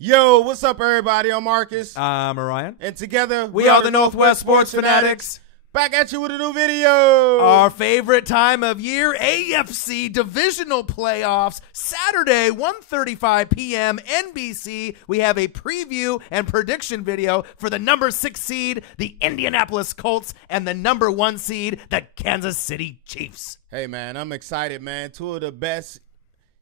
Yo, what's up, everybody? I'm Marcus. I'm Orion. And together, we are the Northwest Sports Fanatics. Back at you with a new video. Our favorite time of year, AFC Divisional Playoffs, Saturday, 1:35 p.m. NBC. We have a preview and prediction video for the number 6 seed, the Indianapolis Colts, and the number 1 seed, the Kansas City Chiefs. Hey, man, I'm excited, man. Two of the best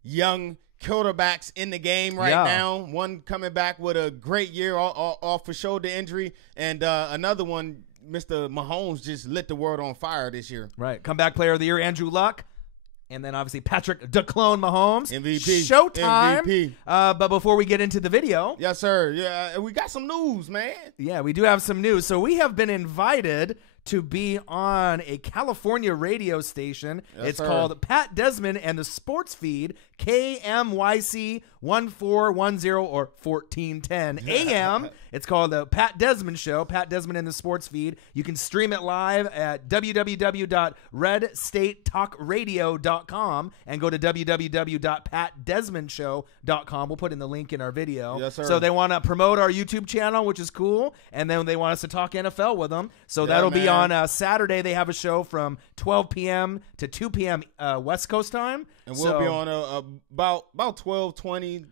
young quarterbacks in the game right now. One coming back with a great year off a shoulder injury, and another one, Mr. Mahomes, just lit the world on fire this year. Right. Comeback player of the year, Andrew Luck. And then obviously Patrick DeClone Mahomes. MVP. Showtime. MVP. But before we get into the video. Yes, sir. Yeah, we got some news, man. Yeah, we do have some news. So we have been invited to be on a California radio station. Yes, it's sir. called Pat Desmond and the Sports Feed, KMYC 1410 or 1410 AM. It's called the Pat Desmond Show, Pat Desmond and the Sports Feed. You can stream it live at www.redstatetalkradio.com and go to www.patdesmondshow.com. We'll put in the link in our video. Yes, sir. So they want to promote our YouTube channel, which is cool, and then they want us to talk NFL with them. So that'll be on Saturday. They have a show from 12 p.m. to 2 p.m. West Coast time. And we'll be on about 12:20,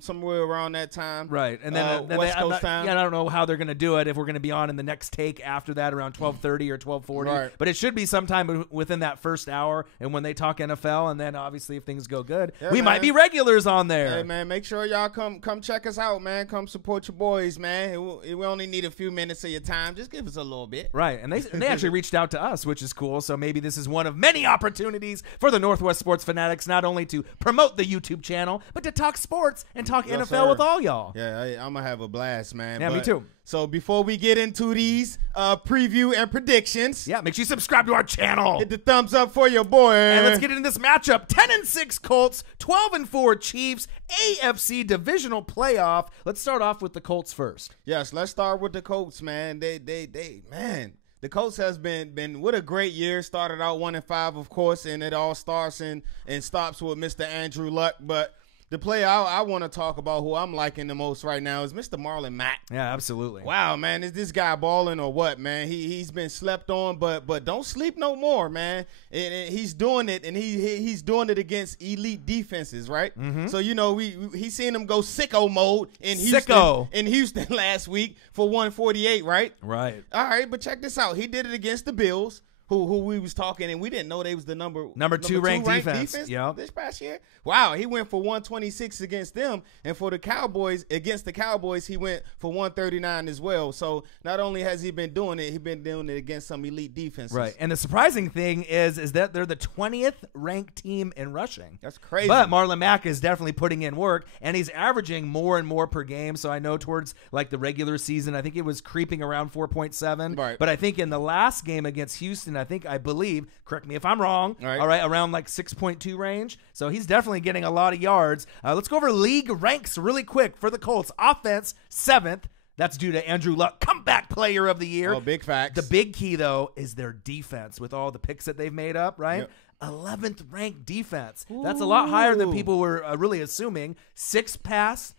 somewhere around that time. Right. And then West Coast time. Yeah, I don't know how they're going to do it, if we're going to be on in the next take after that around 12:30 or 12:40. Right. But it should be sometime within that first hour, and when they talk NFL, and then obviously if things go good, we might be regulars on there. Hey, man, make sure y'all come check us out, man. Come support your boys, man. We only need a few minutes of your time. Just give us a little bit. Right. And they actually reached out to us, which is cool. So maybe this is one of many opportunities for the Northwest Sports Fanatics, not only to promote the YouTube channel, but to talk sports and talk NFL sir. with all y'all. Yeah, I'm going to have a blast, man. Yeah, me too. So before we get into these preview and predictions. Yeah, make sure you subscribe to our channel. Hit the thumbs up for your boy. And let's get into this matchup. 10-6 Colts, 12-4 Chiefs, AFC Divisional Playoff. Let's start off with the Colts first. Yes, let's start with the Colts, man. Man. The Colts has been what a great year. Started out 1-5, of course, and it all starts and stops with Mr. Andrew Luck. But the player I want to talk about, who I'm liking the most right now, is Mr. Marlon Mack. Yeah, absolutely. Wow, man, is this guy balling or what, man? He's been slept on, but don't sleep no more, man. And he's doing it, and he's doing it against elite defenses, right? Mm-hmm. So he's seen him go sicko mode in Houston last week for 148, right? Right. All right, but check this out. He did it against the Bills, who we was talking, and we didn't know they was the number two ranked defense this past year. Wow, he went for 126 against them, and for the Cowboys, he went for 139 as well. So not only has he been doing it, he's been doing it against some elite defenses. Right, and the surprising thing is that they're the 20th ranked team in rushing. That's crazy. But Marlon Mack is definitely putting in work, and he's averaging more and more per game. So I know towards like the regular season, I think it was creeping around 4.7. Right. But I think in the last game against Houston, I believe, correct me if I'm wrong, all right, around like 6.2 range. So he's definitely getting a lot of yards. Let's go over league ranks really quick for the Colts. Offense, 7th. That's due to Andrew Luck, comeback player of the year. Oh, big facts. The big key, though, is their defense with all the picks that they've made up, right? Yep. 11th ranked defense. That's a lot higher than people were really assuming. 6th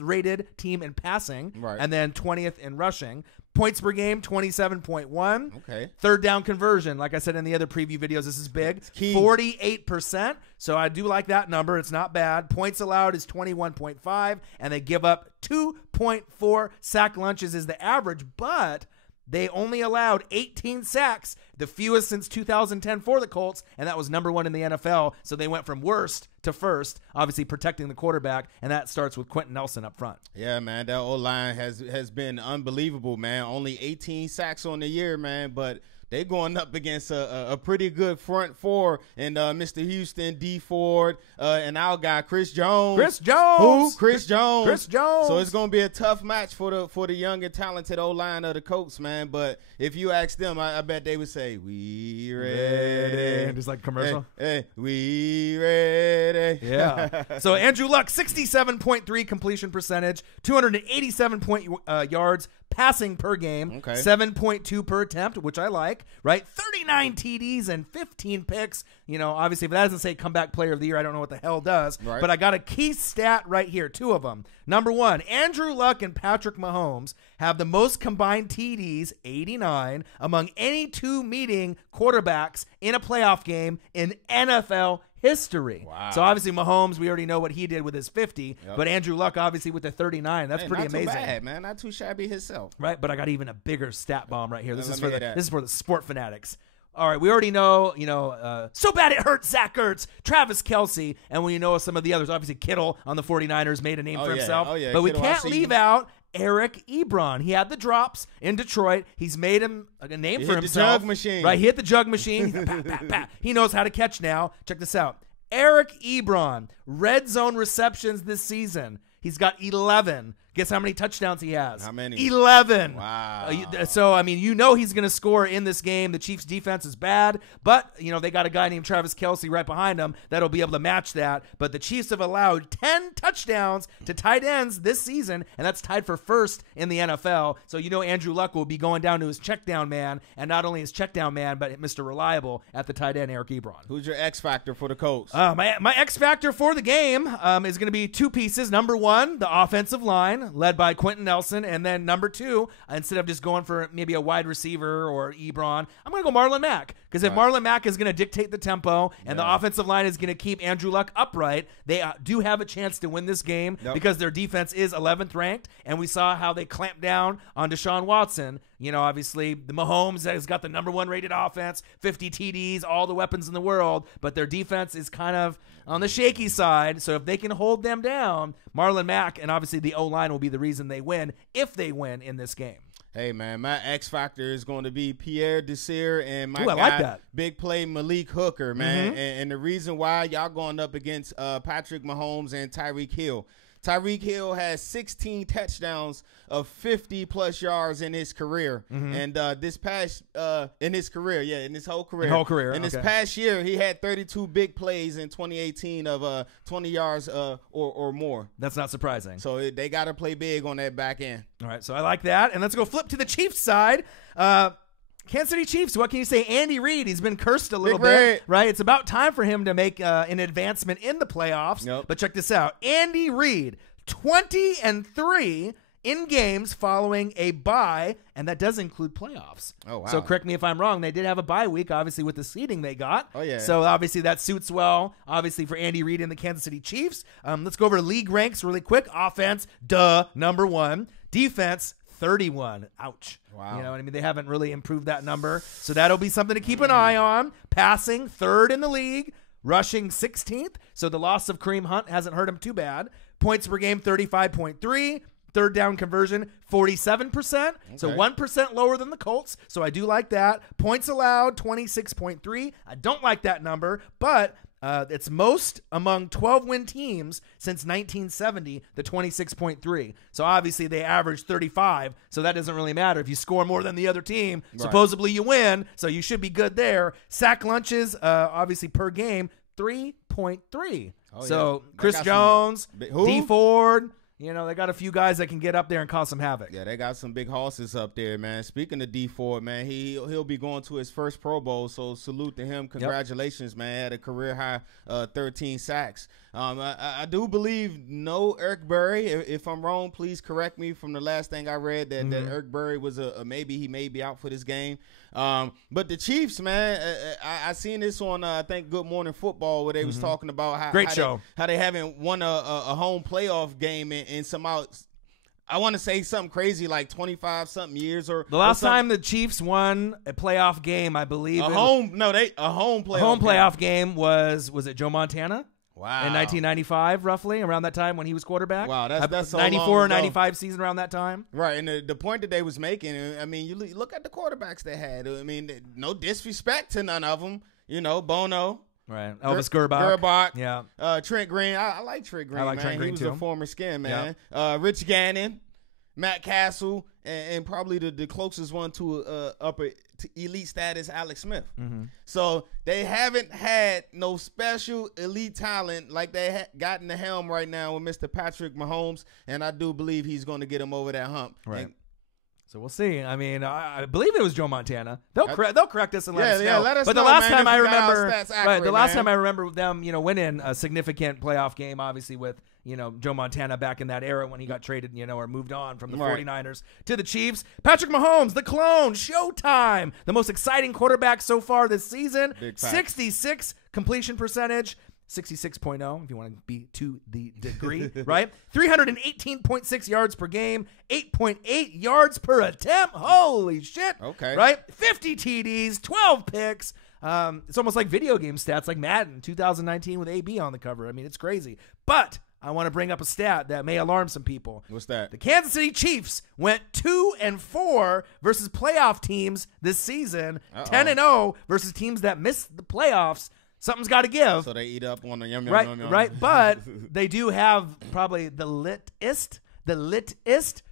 rated team in passing, and then 20th in rushing. Points per game, 27.1. Okay. Third down conversion, like I said in the other preview videos, this is big. 48%. So I do like that number. It's not bad. Points allowed is 21.5, and they give up 2.4 sack lunches is the average, but they only allowed 18 sacks, the fewest since 2010 for the Colts, and that was number 1 in the NFL. So they went from worst to first, obviously protecting the quarterback, and that starts with Quentin Nelson up front. Yeah, man, that O-line has been unbelievable, man. Only 18 sacks on the year, man, but they going up against a pretty good front four, and Mr. Houston, D. Ford, and our guy Chris Jones. Chris Jones. Who? Chris Jones. Chris Jones. So it's gonna be a tough match for the young and talented O-line of the Colts, man. But if you ask them, I bet they would say, "We ready." Just like commercial. Hey, we ready. Yeah. So Andrew Luck, 67.3 completion percentage, 287 yards passing per game, 7.2 per attempt, which I like, right? 39 TDs and 15 picks. You know, obviously, if that doesn't say comeback player of the year, I don't know what the hell does. Right. But I got a key stat right here, 2 of them. Number 1, Andrew Luck and Patrick Mahomes have the most combined TDs, 89, among any 2 meeting quarterbacks in a playoff game in NFL history. Wow. So obviously Mahomes, we already know what he did with his 50, but Andrew Luck obviously with the 39. That's pretty amazing. Not too bad, man. Not too shabby himself. Right, but I got even a bigger stat bomb right here. This is for the sport fanatics. All right, we already know, so bad it hurts Zach Ertz, Travis Kelce, and we know some of the others. Obviously, Kittle on the 49ers made a name for himself. But Kittle, we can't leave out Eric Ebron. He had the drops in Detroit. He's made him a name for himself. He hit the jug machine. Right, he hit the jug machine. Pat, pat, pat. He knows how to catch now. Check this out. Eric Ebron, red zone receptions this season. He's got 11. Guess how many touchdowns he has? How many? 11. Wow. So, I mean, he's going to score in this game. The Chiefs' defense is bad, but, they got a guy named Travis Kelce right behind him that'll be able to match that. But the Chiefs have allowed 10 touchdowns to tight ends this season, and that's tied for first in the NFL. So, Andrew Luck will be going down to his check down man, and not only his check down man, but Mr. Reliable at the tight end, Eric Ebron. Who's your X factor for the Colts? My X factor for the game is going to be 2 pieces. Number 1, the offensive line, led by Quentin Nelson, and then number 2, instead of just going for maybe a wide receiver or Ebron, I'm going to go Marlon Mack, because if Marlon Mack is going to dictate the tempo and the offensive line is going to keep Andrew Luck upright, they do have a chance to win this game because their defense is 11th ranked, and we saw how they clamped down on Deshaun Watson. Obviously, the Mahomes has got the number 1 rated offense, 50 TDs, all the weapons in the world, but their defense is kind of on the shaky side. So if they can hold them down, Marlon Mack and obviously the O-line will be the reason they win if they win in this game. Hey, man, my X factor is going to be Pierre Desir and my guy, like that. Big play Malik Hooker, man. And the reason why y'all going up against Patrick Mahomes and Tyreek Hill. Tyreek Hill has 16 touchdowns of 50-plus yards in his career. And this past in his whole career. And this past year, he had 32 big plays in 2018 of 20 yards or more. That's not surprising. So they got to play big on that back end. All right, so I like that. And let's go flip to the Chiefs side. Kansas City Chiefs, what can you say? Andy Reid, he's been cursed a little bit, right? It's about time for him to make an advancement in the playoffs. But check this out. Andy Reid, 20-3 in games following a bye, and that does include playoffs. Oh, wow. So correct me if I'm wrong. They did have a bye week, obviously, with the seeding they got. Oh, yeah. So obviously that suits well, obviously, for Andy Reid and the Kansas City Chiefs. Let's go over to league ranks really quick. Offense, number 1. Defense, 31. Ouch. Wow. You know what I mean? They haven't really improved that number. So that'll be something to keep an eye on. Passing, 3rd in the league. Rushing, 16th. So the loss of Kareem Hunt hasn't hurt him too bad. Points per game, 35.3. 3rd down conversion, 47%. So 1% lower than the Colts. So I do like that. Points allowed, 26.3. I don't like that number, but it's most among 12-win teams since 1970, the 26.3. So obviously they average 35, so that doesn't really matter. If you score more than the other team, supposedly you win, so you should be good there. Sack lunches, obviously per game, 3.3. So Chris Jones, D. Ford, they got a few guys that can get up there and cause some havoc. Yeah, they got some big horses up there, man. Speaking of D. Ford, man, he'll be going to his first Pro Bowl, so salute to him. Congratulations, man. Had a career high 13 sacks. I do believe no Eric Berry. If I'm wrong, please correct me. From the last thing I read, that Eric Berry was a maybe. He may be out for this game. But the Chiefs, man, I seen this on I think Good Morning Football, where they was talking about how they haven't won a home playoff game in some I want to say something crazy like 25-something years or the last time the Chiefs won a playoff game, I believe a home playoff game was it Joe Montana? Wow. In 1995, roughly, around that time when he was quarterback. Wow, that's so 94 or 95 season around that time. Right, and the point that they was making, I mean, you look at the quarterbacks they had. I mean, no disrespect to none of them. Bono. Right. Elvis Gerbach. Yeah. Trent Green. I like Trent Green, man. Trent Green, he was a former skin, man. Yep. Rich Gannon, Matt Castle, and probably the closest one to elite status, Alex Smith. So they haven't had no special elite talent like they got in the helm right now with Mr. Patrick Mahomes, and I do believe he's going to get him over that hump. Right. So we'll see. I mean, I believe it was Joe Montana. They'll correct us and let us know. Yeah, let us know. But the last time I remember, accurate, the last time I remember them, winning a significant playoff game, obviously with Joe Montana back in that era when he got traded, or moved on from the 49ers to the Chiefs. Patrick Mahomes, the clone, Showtime, the most exciting quarterback so far this season. 66 completion percentage. 66.0 if you want to be to the degree, right? 318.6 yards per game, 8.8 yards per attempt. Holy shit. Okay. Right? 50 TDs, 12 picks. It's almost like video game stats like Madden 2019 with AB on the cover. I mean, it's crazy. But I want to bring up a stat that may alarm some people. What's that? The Kansas City Chiefs went 2-4 versus playoff teams this season. 10-0 versus teams that missed the playoffs. Something's got to give. So they eat up on the yum. Right. But they do have probably the litest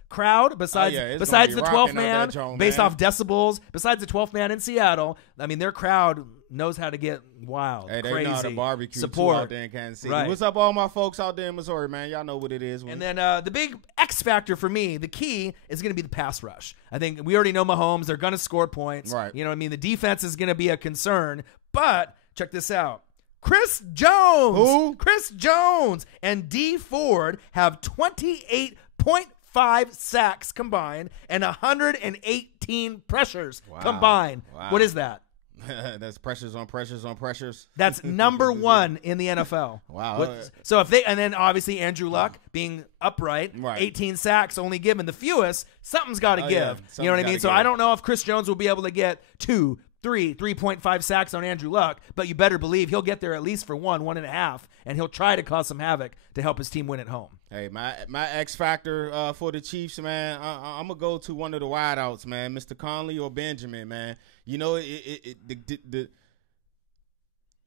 crowd besides the 12th man, based off decibels. Besides the 12th man in Seattle, I mean, their crowd knows how to get wild, they crazy know how to barbecue support too out there in Kansas City. Right. What's up, all my folks out there in Missouri, man? Y'all know what it is. And then the big X factor for me, the key is going to be the pass rush. I think we already know Mahomes; they're going to score points. Right. You know what I mean? The defense is going to be a concern, but check this out. Chris Jones. Who? Chris Jones and D Ford have 28.5 sacks combined and 118 pressures combined. Wow. What is that? That's pressures on pressures on pressures. That's number 1 in the NFL. Wow. So and then obviously Andrew Luck being upright, 18 sacks only given the fewest, something's got to give. Yeah. You know what I mean? So I don't know if Chris Jones will be able to get 3.5 sacks on Andrew Luck, but you better believe he'll get there at least for 1.5, and he'll try to cause some havoc to help his team win at home. Hey, my X factor for the Chiefs, man, I'm gonna go to one of the wideouts, man, Mr. Conley or Benjamin, man.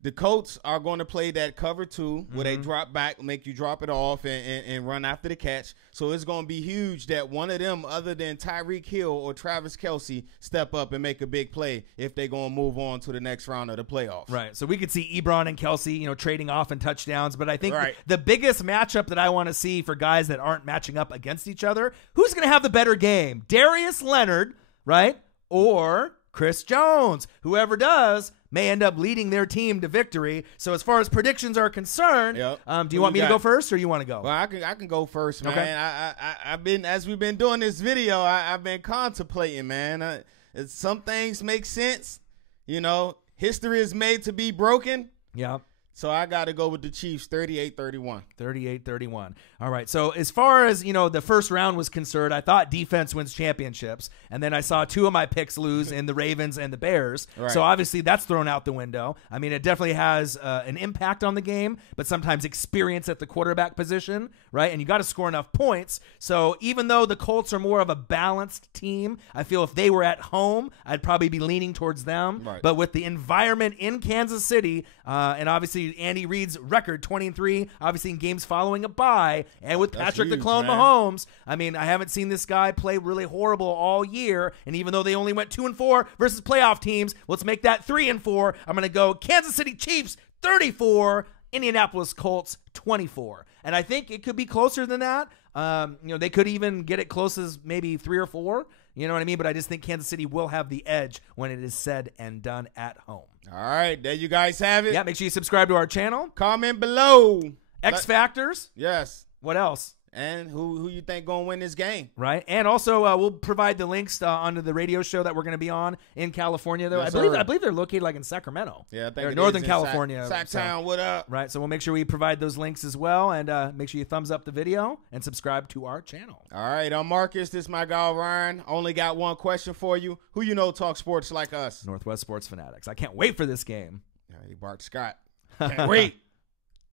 The Colts are going to play that cover 2 where they drop back, make you drop it off and run after the catch. So it's going to be huge that one of them, other than Tyreek Hill or Travis Kelce, step up and make a big play if they're going to move on to the next round of the playoffs. Right. So we could see Ebron and Kelce, trading off and touchdowns. But I think the biggest matchup that I want to see for guys that aren't matching up against each other, who's going to have the better game? Darius Leonard, right? Or Chris Jones? Whoever does may end up leading their team to victory. So as far as predictions are concerned, do you want me to go first or you want to go? Well, I can go first, man. Okay. I've been, as we've been doing this video, I've been contemplating, man. Some things make sense. History is made to be broken. Yeah. So I got to go with the Chiefs, 38-31. 38-31. All right. So as far as, the first round was concerned, I thought defense wins championships. And then I saw 2 of my picks lose in the Ravens and the Bears. Right. So obviously that's thrown out the window. I mean, it definitely has an impact on the game, but sometimes experience at the quarterback position, right? And you got to score enough points. So even though the Colts are more of a balanced team, I feel if they were at home, I'd probably be leaning towards them. Right. But with the environment in Kansas City, and obviously Andy Reid's record 20-3, obviously in games following a bye, and with Patrick huge, the Clone man. Mahomes, I mean, I haven't seen this guy play really horrible all year, and even though they only went 2-4 versus playoff teams, let's make that 3-4. I'm going to go Kansas City Chiefs 34, Indianapolis Colts 24. And I think it could be closer than that. They could even get it close as maybe 3 or 4. You know what I mean? But I just think Kansas City will have the edge when it is said and done at home. All right, there you guys have it. Yeah, make sure you subscribe to our channel. Comment below. X Factors. Yes. What else? And who you think going to win this game? Right. And also, we'll provide the links onto the radio show that we're going to be on in California, though. Yes, I believe they're located like in Sacramento. Yeah, I think Northern California. Sacktown, what up? Right. So we'll make sure we provide those links as well. And make sure you thumbs up the video and subscribe to our channel. All right. I'm Marcus. This is my guy, Ryan. Only got one question for you. Who talk sports like us? Northwest Sports Fanatics. I can't wait for this game. Hey, Bart Scott. Can't wait.